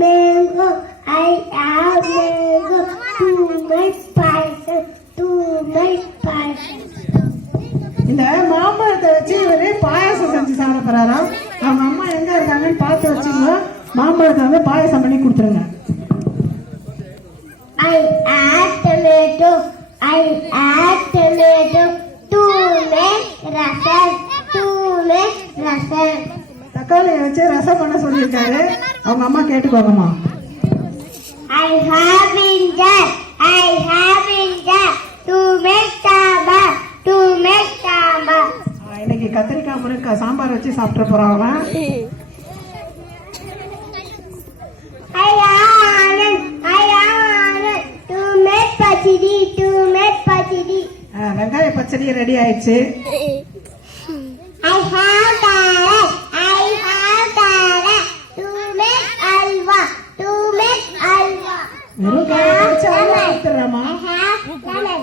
mango. I have mango. Too much spicy. Too much spicy. இந்த மாம்பழத்தை வச்சு இவரு பாயாசம் செஞ்சு சாப்பிட போறாராம். அவங்க அம்மா எங்க இருக்காங்கன்னு பார்த்து வச்சுங்க. மாம்பழத்தை வந்து பாயாசம் பண்ணி கொடுத்துருங்க. I add tomato. I add tomato to make rasam. To make rasam. தக்காளியை வச்சு ரசம் பண்ண சொல்லியிருக்காரு. அவங்க அம்மா கேட்டுக்கோங்கம்மா. I have ginger. I have ginger to make sambar. To make sambar. இன்னைக்கு கத்திரிக்காய் முருங்கக்காய் சாம்பார் வச்சு சாப்பிட்டு போறாங்க. I have to make pachidi. To make pachidi. வெங்காய பச்சடி ரெடி ஆயிடுச்சு. I have carrot. I have carrot to make alwa. To make alwa. வெறும் காயை வச்சு அல்வா ஊத்துறமா? I have lemon.